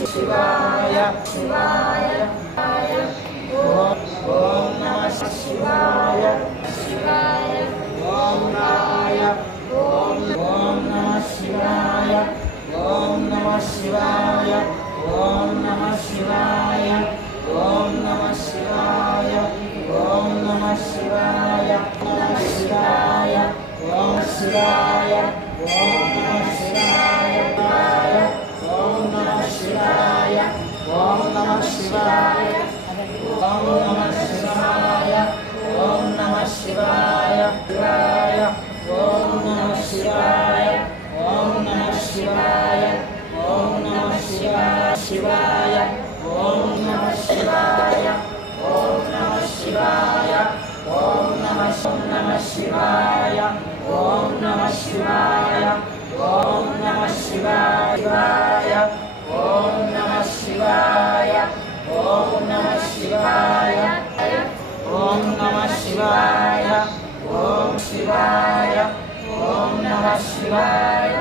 शिवाय शिवाय ओम नमः शिवाय शिवाय ओम नाय ओम नमः शिवाय ओम नमः शिवाय ओम नमः शिवाय ओम नमः शिवाय ओम नमः शिवाय नमः शिवाय ओम शिवाय ओम नमः शिवाय ओम नमः शिवाय ओम नमः शिवाय ओम नमः शिवाय ओम नमः शिवाय ओम नमः शिवाय ओम नमः शिवाय ओम नमः शिवाय शिवाय ओम नमः शिवाय ओम नमः शिवाय ओम नमः शिवाय ओम नमः शिवाय ओम नमः शिवाय ओम नमः शिवाय ओम नमः शिवाय ओम नमः शिवाय ओम शिवाय ओम नमः शिवाय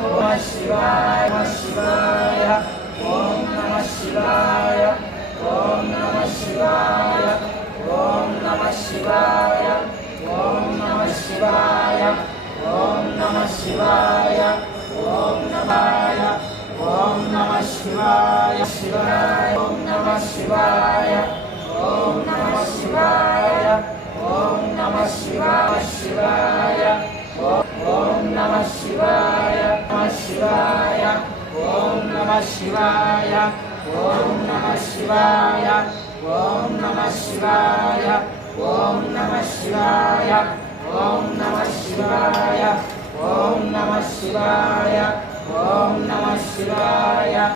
ओम शिवाय शिवाय ओम नमः शिवाय ओम नमः शिवाय ओम नमः शिवाय ओम नमः शिवाय ओम नमः शिवाय ओम नमः ओम नमः शिवाय शिवाय ओम नमः शिवाय ओम नमः शिवाय ओम नमः शिवाय शिवाय ओम नमः शिवाय शिवाय ओम नमः शिवाय ओम नमः शिवाय ओम नमः शिवाय ओम नमः शिवाय ओम नमः शिवाय ओम नमः शिवाय ओम नमः शिवाय